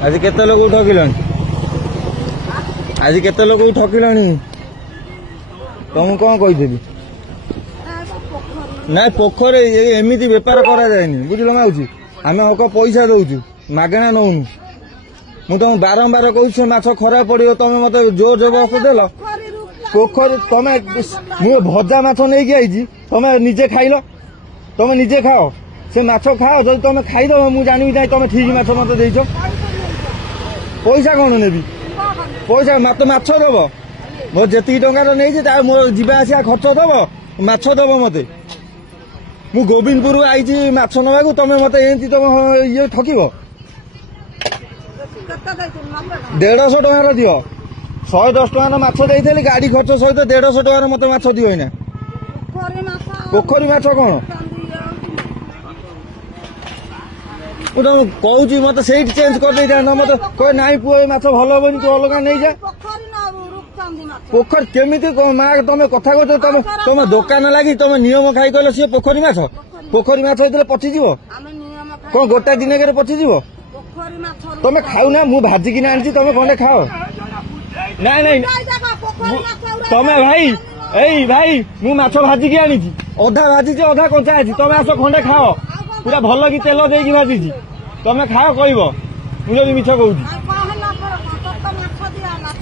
आज केते लोग ठकिलानी आज केते लोग ठकिलानी तुम कौन कही ना पोखर एमती बेपार करा जाए बुझल माउची आम हक पैसा दौचु मागणा नौनु मु तुम बारंबार कहूँ माछ खराब पड़ो तुम मत जोर जबरदस्त देल पोखरी तुम मु भजा माछ नहीं आई तुम निजे खाइल तुम निजे खाओ से माछ खाओ जब तुम खाईदब मुझे जानवी ना तुम ठीक माछ मत देच पैसा कौन नेबी पैसा मत माछ दब मोर जी टकर नहीं मोर जीवा आसा खर्च दब माछ दब मत मु गोविंदपुर आई माछ नवा तुम मत एमती तुम ये ठक 150 टकर दियो 110 टकर माछ देती गाड़ी खर्च सहित 150 टकर मत माछ दियो ना पोखरी माछ कौन तुम कहूँ मत से चेंज कर दे ना मत कह ना पुओ माछ भल हम तू अलग नहीं जा पोखर केमी माँ तुम कथा कह तुम तुम दुकान लगी तुम नियम खाई कहल सी पोखरी माछ होते पचिज कौन गोटा दिन के पचिज तुम खाऊ ना मु भाजिकी आनी तुम खंडे खाओ ना नहीं तुम भाई ए भाई मु माछ भाजिकी आनी अधा भाजी अधा कंचा है तुम आस खंडे खाओ पूरा भल कि तेल देकी भाजी तुम खाओ कह मिछ कहूँ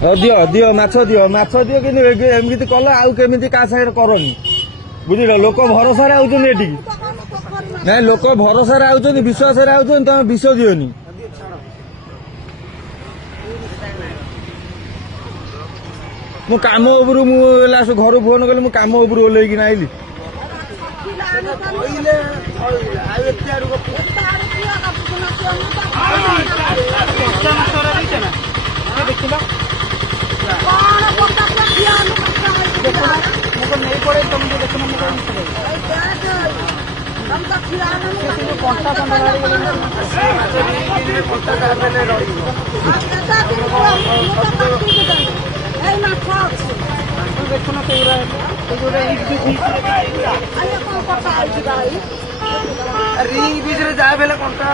दियो दियो माछ दियो कि एमती कल आउ केमी क्या सागर करनी बुझल लोक भरोसा आउे ना लोक भरोसा आउे विश्वास आउे तुम विष दियोनी मु काम उपरू लास्ट घर फोन कली मु काम उपरू ओल्लैकिना आइली रिंग बीच रे जाए बेले कंटा